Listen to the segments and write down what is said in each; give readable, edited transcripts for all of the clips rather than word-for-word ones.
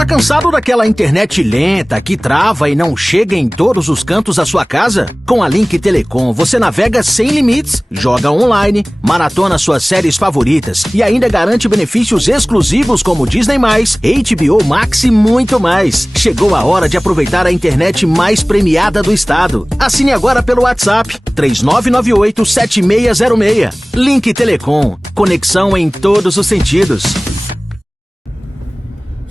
Tá cansado daquela internet lenta que trava e não chega em todos os cantos da sua casa? Com a Link Telecom você navega sem limites, joga online, maratona suas séries favoritas e ainda garante benefícios exclusivos como Disney+, HBO Max e muito mais. Chegou a hora de aproveitar a internet mais premiada do estado. Assine agora pelo WhatsApp 3998-7606. Link Telecom, conexão em todos os sentidos.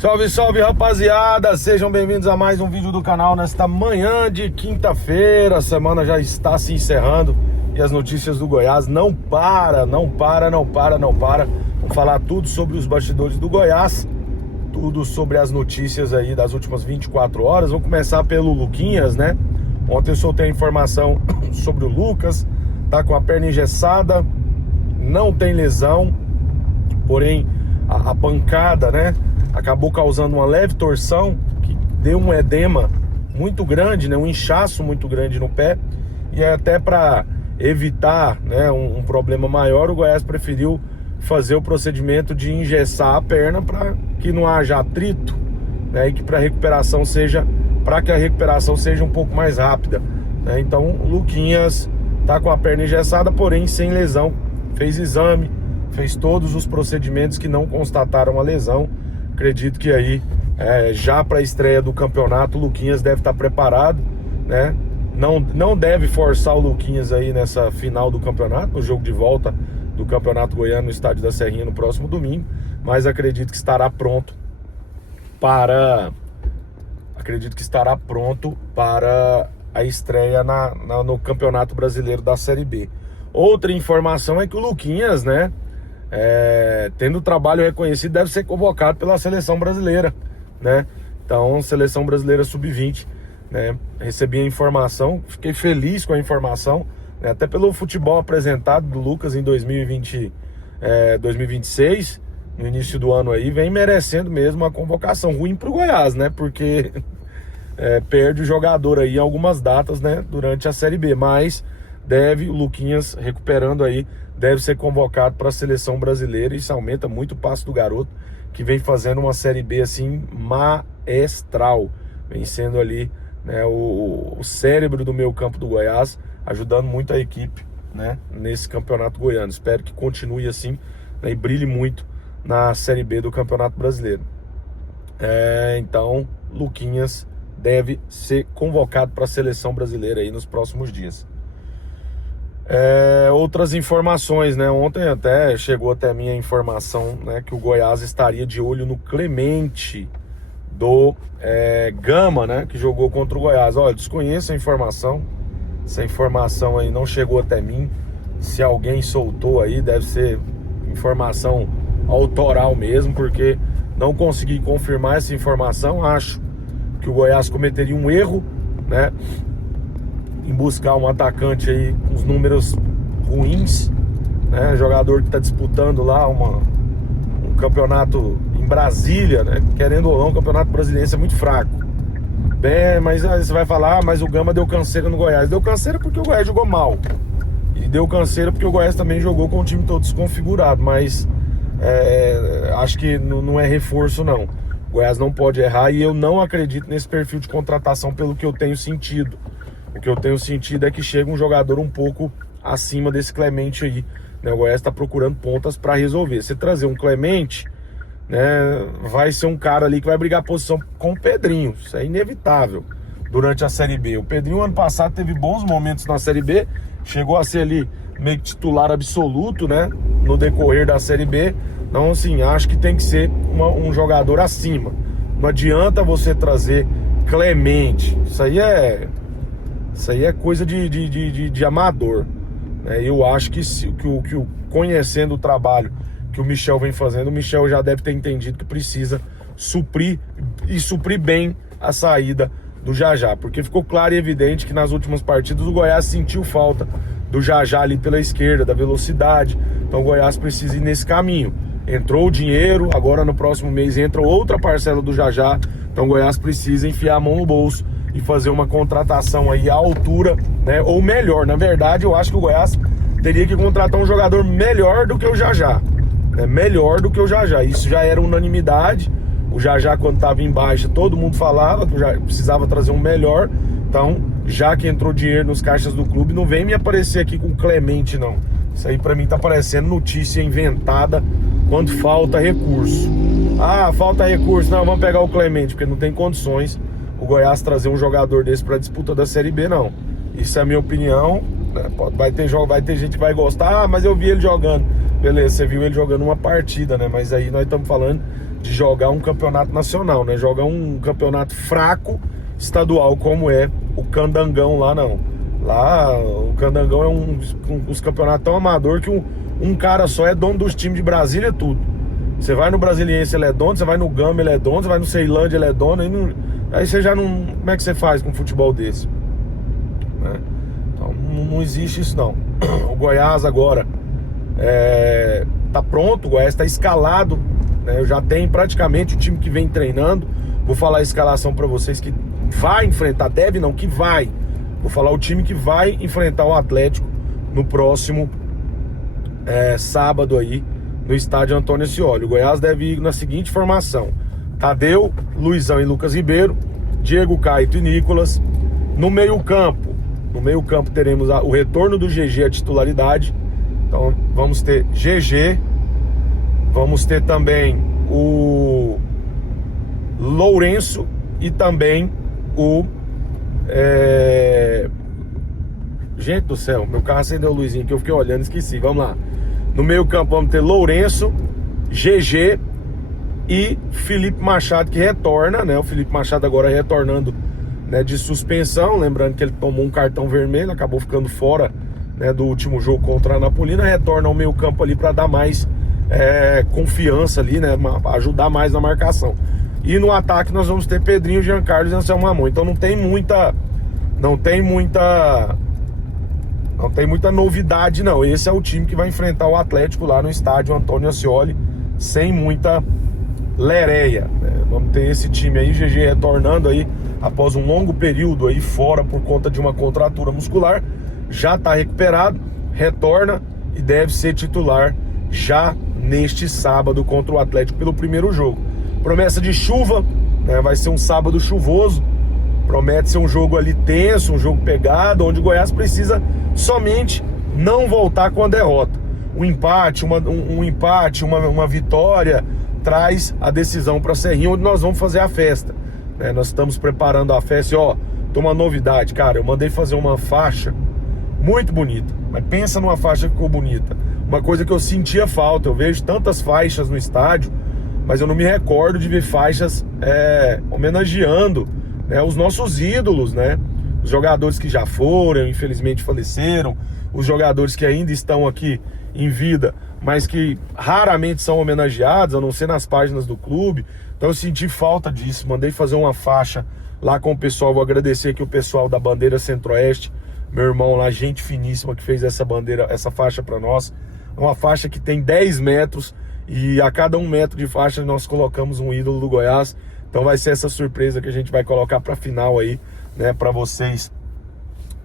Salve, salve, rapaziada! Sejam bem-vindos a mais um vídeo do canal nesta manhã de quinta-feira. A semana já está se encerrando e as notícias do Goiás não param. Vamos falar tudo sobre os bastidores do Goiás, tudo sobre as notícias aí das últimas 24 horas. Vou começar pelo Luquinhas, né? Ontem eu soltei a informação sobre o Lucas, tá com a perna engessada, não tem lesão, porém a pancada, né, acabou causando uma leve torção, que deu um edema muito grande, né, um inchaço muito grande no pé, e até para evitar, né, um problema maior, o Goiás preferiu fazer o procedimento de engessar a perna para que não haja atrito, né, e que para que a recuperação seja um pouco mais rápida, né? Então o Luquinhas tá com a perna engessada, porém sem lesão, fez exame, fez todos os procedimentos que não constataram a lesão. Acredito que aí, já para a estreia do campeonato, o Luquinhas deve estar preparado, né? Não deve forçar o Luquinhas aí nessa final do campeonato, no jogo de volta do Campeonato Goiano no Estádio da Serrinha no próximo domingo, mas acredito que estará pronto para a estreia no Campeonato Brasileiro da Série B. Outra informação é que o Luquinhas, né, tendo trabalho reconhecido, deve ser convocado pela seleção brasileira, né? Então, seleção brasileira sub-20, né? Recebi a informação, fiquei feliz com a informação, né? Até pelo futebol apresentado do Lucas em 2026, no início do ano aí, vem merecendo mesmo uma convocação. Ruim pro Goiás, né? Porque perde o jogador aí em algumas datas, né, durante a Série B, mas o Luquinhas recuperando aí, deve ser convocado para a seleção brasileira. Isso aumenta muito o passo do garoto, que vem fazendo uma Série B assim maestral, vem sendo ali, né, o cérebro do meio campo do Goiás, ajudando muito a equipe, né, nesse campeonato goiano. Espero que continue assim, né, e brilhe muito na Série B do Campeonato Brasileiro. Então Luquinhas deve ser convocado para a seleção brasileira aí nos próximos dias. Outras informações, né? Ontem até chegou até a minha informação, né, que o Goiás estaria de olho no Clemente do Gama, né, que jogou contra o Goiás. Olha, desconheço a informação, essa informação aí não chegou até mim. Se alguém soltou aí, deve ser informação autoral mesmo, porque não consegui confirmar essa informação. Acho que o Goiás cometeria um erro, né, em buscar um atacante aí com os números ruins, né, jogador que está disputando lá um campeonato em Brasília, né, querendo ou não, o campeonato brasileiro é muito fraco. Mas aí você vai falar, mas o Gama deu canseira no Goiás. Deu canseira porque o Goiás jogou mal, e deu canseira porque o Goiás também jogou com o time todo desconfigurado, mas acho que não é reforço não. O Goiás não pode errar, e eu não acredito nesse perfil de contratação pelo que eu tenho sentido. O que eu tenho sentido é que chega um jogador um pouco acima desse Clemente aí, né? O Goiás está procurando pontas para resolver. Se trazer um Clemente, né, vai ser um cara ali que vai brigar posição com o Pedrinho. Isso é inevitável durante a Série B. O Pedrinho ano passado teve bons momentos na Série B, chegou a ser ali meio que titular absoluto, né, no decorrer da Série B. Então, assim, acho que tem que ser um jogador acima. Não adianta você trazer Clemente. Isso aí é coisa de amador, né? Eu acho que conhecendo o trabalho que o Michel vem fazendo, o Michel já deve ter entendido que precisa suprir bem a saída do Jajá, porque ficou claro e evidente que nas últimas partidas o Goiás sentiu falta do Jajá ali pela esquerda, da velocidade. Então o Goiás precisa ir nesse caminho. Entrou o dinheiro, agora no próximo mês entra outra parcela do Jajá. Então o Goiás precisa enfiar a mão no bolso e fazer uma contratação aí à altura, né? Ou melhor, na verdade eu acho que o Goiás teria que contratar um jogador melhor do que o Jajá, né? Melhor do que o Jajá. Isso já era unanimidade, O Jajá, quando estava em baixa, todo mundo falava que já precisava trazer um melhor. Então, já que entrou dinheiro nos caixas do clube, não vem me aparecer aqui com o Clemente, não. Isso aí pra mim tá parecendo notícia inventada quando falta recurso. Ah, falta recurso. Não, vamos pegar o Clemente, porque não tem condições o Goiás trazer um jogador desse pra disputa da Série B, não. Isso é a minha opinião. Vai ter gente que vai gostar. Ah, mas eu vi ele jogando. Beleza, você viu ele jogando uma partida, né? Mas aí nós estamos falando de jogar um campeonato nacional, né? Jogar um campeonato fraco estadual, como é o Candangão lá, não. Lá, o Candangão é uns campeonatos tão amador que um cara só é dono dos times de Brasília, tudo. Você vai no Brasiliense, ele é dono. Você vai no Gama, ele é dono. Você vai no Ceilândia, ele é dono. Aí você já não... Como é que você faz com um futebol desse? Né? Então, não existe isso, não. O Goiás agora tá pronto. O Goiás tá escalado, né? Eu já tenho praticamente o time que vem treinando. Vou falar a escalação pra vocês que vai enfrentar. Deve não, que vai. Vou falar o time que vai enfrentar o Atlético no próximo sábado aí, no estádio Antônio Ascioli. O Goiás deve ir na seguinte formação: Tadeu, Luizão e Lucas Ribeiro, Diego Caetano e Nicolas. No meio campo teremos o retorno do GG à titularidade. Então vamos ter GG, vamos ter também o Lourenço e também o... Gente do céu, meu carro acendeu a luzinha que eu fiquei olhando, esqueci. Vamos lá. No meio campo vamos ter Lourenço, GG e Felipe Machado, que retorna, né? O Felipe Machado agora retornando, né, de suspensão. Lembrando que ele tomou um cartão vermelho, acabou ficando fora, né, do último jogo contra a Napolina. Retorna ao meio campo ali para dar mais confiança ali, né? Ajudar mais na marcação. E no ataque nós vamos ter Pedrinho, Jean Carlos e Anselmo Ramon. Então não tem muita novidade, não. Esse é o time que vai enfrentar o Atlético lá no estádio Antônio Ascioli, sem muita lereia, né? Vamos ter esse time aí, GG retornando aí após um longo período aí fora por conta de uma contratura muscular. Já está recuperado, retorna e deve ser titular já neste sábado contra o Atlético pelo primeiro jogo. Promessa de chuva, né? Vai ser um sábado chuvoso. Promete ser um jogo ali tenso, um jogo pegado, onde o Goiás precisa somente não voltar com a derrota. Um empate, uma vitória traz a decisão para Serrinha, onde nós vamos fazer a festa, né? Nós estamos preparando a festa e tem uma novidade, cara. Eu mandei fazer uma faixa muito bonita, mas pensa numa faixa que ficou bonita. Uma coisa que eu sentia falta. Eu vejo tantas faixas no estádio, mas eu não me recordo de ver faixas homenageando, né, os nossos ídolos, né? Os jogadores que já foram, infelizmente faleceram, os jogadores que ainda estão aqui em vida, mas que raramente são homenageados, a não ser nas páginas do clube. Então eu senti falta disso, mandei fazer uma faixa lá com o pessoal. Vou agradecer aqui o pessoal da Bandeira Centro-Oeste, meu irmão lá, gente finíssima, que fez essa faixa para nós. Uma faixa que tem 10 metros e a cada 1 metro de faixa nós colocamos um ídolo do Goiás. Então vai ser essa surpresa que a gente vai colocar para final aí, né, para vocês.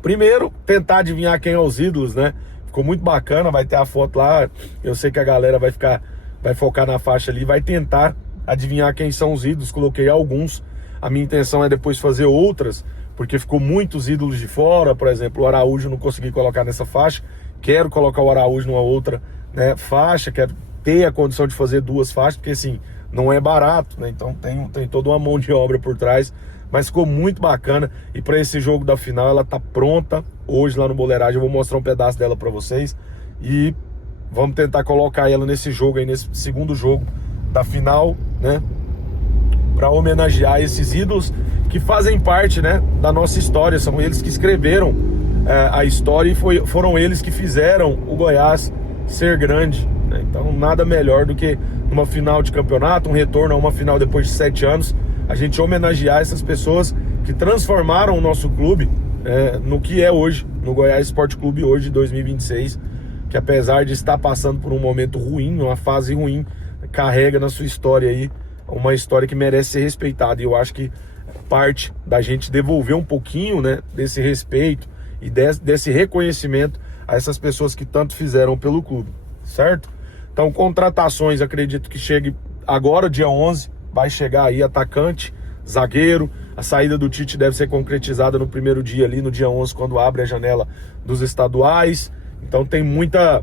Primeiro, tentar adivinhar quem é os ídolos, né? Ficou muito bacana, vai ter a foto lá. Eu sei que a galera vai focar na faixa ali, vai tentar adivinhar quem são os ídolos. Coloquei alguns. A minha intenção é depois fazer outras, porque ficou muitos ídolos de fora. Por exemplo, o Araújo não consegui colocar nessa faixa. Quero colocar o Araújo numa outra, né, faixa. Quero ter a condição de fazer 2 faixas, porque assim, não é barato, né? Então tem toda uma mão de obra por trás. Mas ficou muito bacana. E para esse jogo da final, ela tá pronta hoje lá no Boleiragem. Eu vou mostrar um pedaço dela para vocês. E vamos tentar colocar ela nesse jogo aí, nesse segundo jogo da final, né? Para homenagear esses ídolos que fazem parte, né, da nossa história. São eles que escreveram a história e foram eles que fizeram o Goiás ser grande, né? Então nada melhor do que uma final de campeonato, um retorno a uma final depois de 7 anos, a gente homenagear essas pessoas que transformaram o nosso clube no que é hoje, no Goiás Esporte Clube hoje de 2026, que apesar de estar passando por um momento ruim, uma fase ruim, carrega na sua história aí uma história que merece ser respeitada. E eu acho que parte da gente devolver um pouquinho, né, desse respeito e desse reconhecimento a essas pessoas que tanto fizeram pelo clube, certo? Então, contratações, acredito que chegue agora, dia 11, vai chegar aí atacante, zagueiro. A saída do Tite deve ser concretizada no primeiro dia ali, no dia 11, quando abre a janela dos estaduais. Então tem muita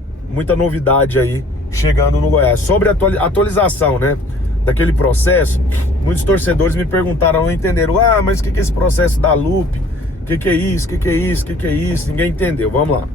novidade aí chegando no Goiás. Sobre a atualização, né, daquele processo, muitos torcedores me perguntaram, não entenderam. Mas o que é esse processo da Lupe? O que é isso? O que é isso? O que é isso? Ninguém entendeu. Vamos lá.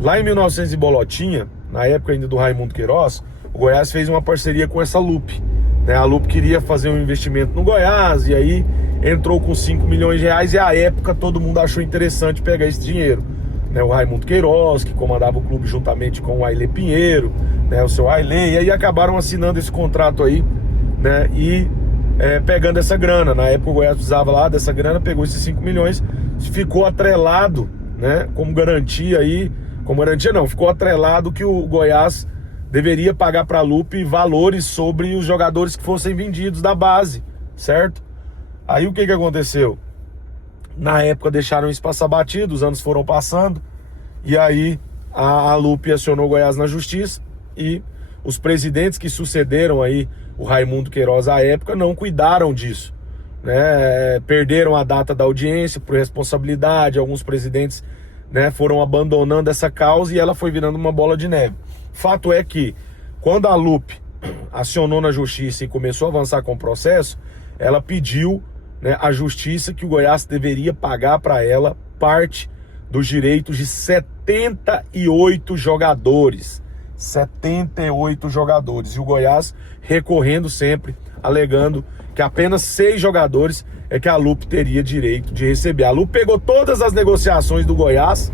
Lá em 1900 e bolotinha, na época ainda do Raimundo Queiroz, o Goiás fez uma parceria com essa Lupe, né? A Lupe queria fazer um investimento no Goiás e aí entrou com 5 milhões de reais e à época todo mundo achou interessante pegar esse dinheiro, né? O Raimundo Queiroz, que comandava o clube juntamente com o Ailê Pinheiro, né? O seu Ailê, e aí acabaram assinando esse contrato aí, né? E pegando essa grana. Na época o Goiás precisava lá dessa grana, pegou esses 5 milhões, ficou atrelado, né? Como garantia aí, ficou atrelado que o Goiás deveria pagar para a Lupe valores sobre os jogadores que fossem vendidos da base, certo? Aí o que aconteceu? Na época deixaram isso passar batido, os anos foram passando, e aí a Lupe acionou o Goiás na justiça, e os presidentes que sucederam aí o Raimundo Queiroz à época não cuidaram disso, né? Perderam a data da audiência por responsabilidade, alguns presidentes, né, foram abandonando essa causa e ela foi virando uma bola de neve. Fato é que quando a Lupe acionou na justiça e começou a avançar com o processo, ela pediu, né, à justiça que o Goiás deveria pagar para ela parte dos direitos de 78 jogadores. 78 jogadores. E o Goiás recorrendo sempre, alegando que apenas 6 jogadores é que a Lupe teria direito de receber. A Lupe pegou todas as negociações do Goiás,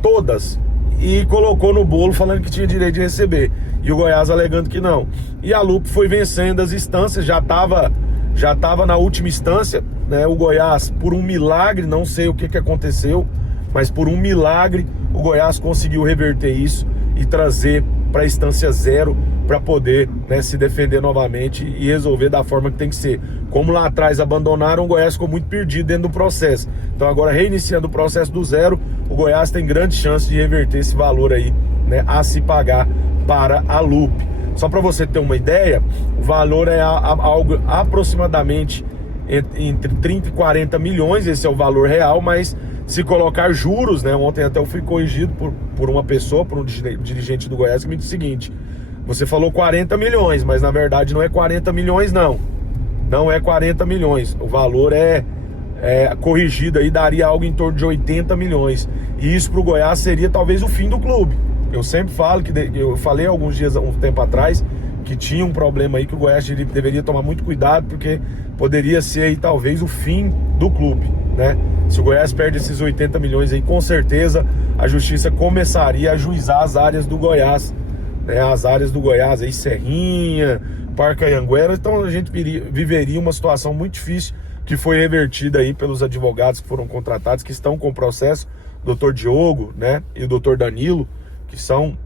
todas, e colocou no bolo falando que tinha direito de receber. E o Goiás alegando que não. E a Lupe foi vencendo as instâncias, já estava na última instância, né? O Goiás, por um milagre, não sei o que aconteceu, mas por um milagre o Goiás conseguiu reverter isso e trazer para a instância 0 para poder, né, se defender novamente e resolver da forma que tem que ser. Como lá atrás abandonaram, o Goiás ficou muito perdido dentro do processo. Então agora, reiniciando o processo do zero, o Goiás tem grande chance de reverter esse valor aí, né, a se pagar para a Lupe. Só para você ter uma ideia, o valor é algo aproximadamente entre 30 e 40 milhões, esse é o valor real, mas se colocar juros, né, ontem até eu fui corrigido por uma pessoa, por um dirigente do Goiás, que me disse o seguinte: você falou 40 milhões, mas na verdade não é 40 milhões não. Não é 40 milhões. O valor é corrigido aí, daria algo em torno de 80 milhões. E isso para o Goiás seria talvez o fim do clube. Eu sempre falo, eu falei alguns dias, um tempo atrás, que tinha um problema aí que o Goiás deveria tomar muito cuidado, porque poderia ser aí talvez o fim do clube, né? Se o Goiás perde esses 80 milhões aí, com certeza a justiça começaria a ajuizar as áreas do Goiás, né? As áreas do Goiás aí, Serrinha, Parque Anhanguera. Então a gente viveria uma situação muito difícil, que foi revertida aí pelos advogados que foram contratados, que estão com o processo, o Dr. Diogo, né, e o Dr. Danilo, que são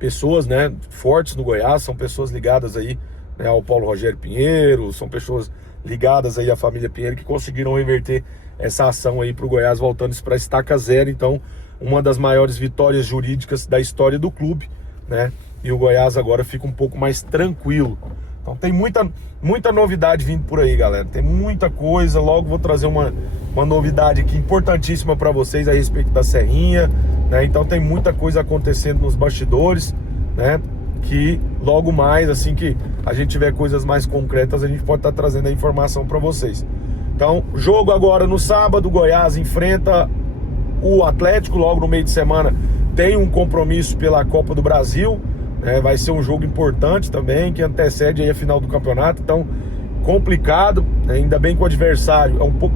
pessoas, né, fortes no Goiás, são pessoas ligadas aí, né, ao Paulo Rogério Pinheiro, são pessoas ligadas aí à família Pinheiro, que conseguiram reverter essa ação aí para o Goiás, voltando isso para a estaca 0. Então, uma das maiores vitórias jurídicas da história do clube, né, e o Goiás agora fica um pouco mais tranquilo. Então tem muita novidade vindo por aí, galera, tem muita coisa. Logo vou trazer uma novidade aqui importantíssima para vocês a respeito da Serrinha, né? Então tem muita coisa acontecendo nos bastidores, né, que logo mais, assim que a gente tiver coisas mais concretas, a gente pode estar trazendo a informação para vocês. Então, jogo agora no sábado, o Goiás enfrenta o Atlético. Logo no meio de semana tem um compromisso pela Copa do Brasil, né? Vai ser um jogo importante também, que antecede aí a final do campeonato. Então, complicado, né? Ainda bem que o adversário é um pouco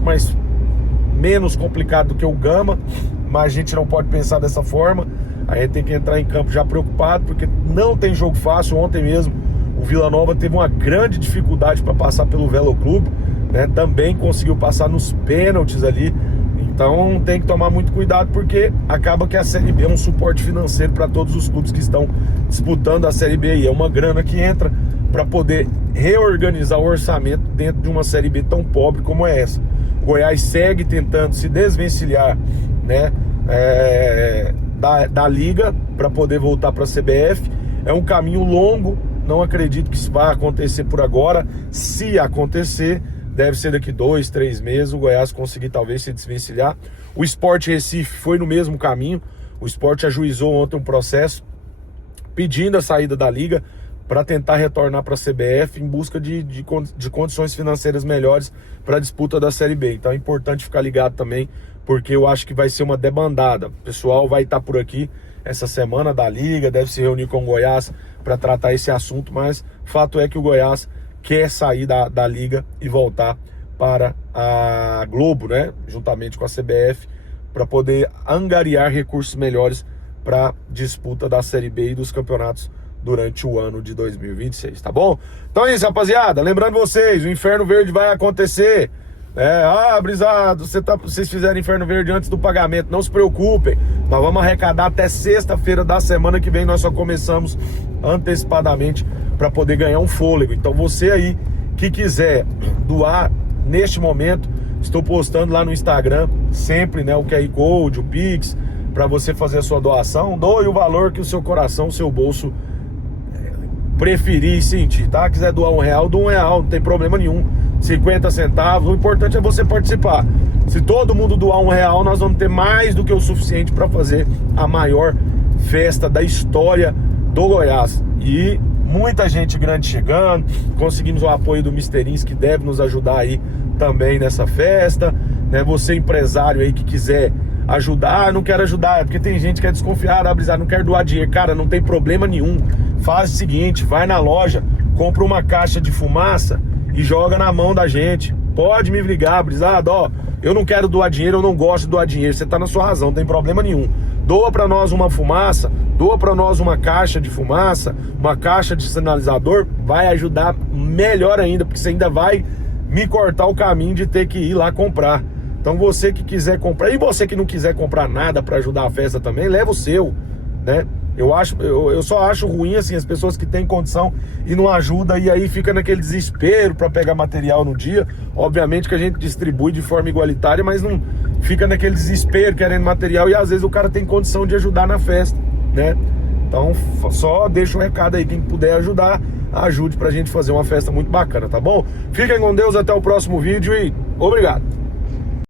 menos complicado do que o Gama, mas a gente não pode pensar dessa forma. A gente tem que entrar em campo já preocupado, porque não tem jogo fácil. Ontem mesmo o Vila Nova teve uma grande dificuldade para passar pelo Velo Clube, né? Também conseguiu passar nos pênaltis ali. Então tem que tomar muito cuidado, porque acaba que a Série B é um suporte financeiro para todos os clubes que estão disputando a Série B, e é uma grana que entra para poder reorganizar o orçamento dentro de uma Série B tão pobre como é essa. O Goiás segue tentando se desvencilhar, né, da liga para poder voltar para a CBF. É um caminho longo, não acredito que isso vai acontecer por agora. Se acontecer, deve ser daqui 2, 3 meses o Goiás conseguir talvez se desvencilhar. O Sport Recife foi no mesmo caminho. O Sport ajuizou ontem um processo pedindo a saída da liga para tentar retornar para a CBF em busca de condições financeiras melhores para a disputa da Série B. Então é importante ficar ligado também, porque eu acho que vai ser uma debandada. O pessoal vai estar por aqui essa semana da liga, deve se reunir com o Goiás para tratar esse assunto, mas fato é que o Goiás quer sair da liga e voltar para a Globo, né, juntamente com a CBF, para poder angariar recursos melhores para disputa da Série B e dos campeonatos durante o ano de 2026, tá bom? Então é isso, rapaziada. Lembrando vocês, o Inferno Verde vai acontecer. Brisado, vocês fizeram Inferno Verde antes do pagamento, não se preocupem. Nós vamos arrecadar até sexta-feira da semana que vem. Nós só começamos antecipadamente para poder ganhar um fôlego. Então você aí que quiser doar neste momento, estou postando lá no Instagram sempre, né, o QR Code, o Pix, para você fazer a sua doação. Doe o valor que o seu coração, o seu bolso preferir sentir, tá? Quiser doar R$1, doa R$1, não tem problema nenhum. 50 centavos, o importante é você participar. Se todo mundo doar R$1, nós vamos ter mais do que o suficiente para fazer a maior festa da história do Goiás. E muita gente grande chegando, conseguimos o apoio do Misterins, que deve nos ajudar aí também nessa festa, né? Você empresário aí que quiser ajudar, não quero ajudar, porque tem gente que é desconfiada, Brisado, não quer doar dinheiro. Cara, não tem problema nenhum. Faz o seguinte, vai na loja, compra uma caixa de fumaça e joga na mão da gente. Pode me ligar, Brisado, ó, eu não quero doar dinheiro, eu não gosto de doar dinheiro. Você tá na sua razão, não tem problema nenhum. Doa pra nós uma fumaça, doa pra nós uma caixa de fumaça, uma caixa de sinalizador, vai ajudar melhor ainda, porque você ainda vai me cortar o caminho de ter que ir lá comprar. Então você que quiser comprar, e você que não quiser comprar nada para ajudar a festa também, leva o seu, né? Eu só acho ruim assim as pessoas que têm condição e não ajudam, e aí fica naquele desespero para pegar material no dia. Obviamente que a gente distribui de forma igualitária, mas não fica naquele desespero querendo material, e às vezes o cara tem condição de ajudar na festa, né? Então só deixa um recado aí, quem puder ajudar, ajude pra gente fazer uma festa muito bacana, tá bom? Fiquem com Deus, até o próximo vídeo e obrigado!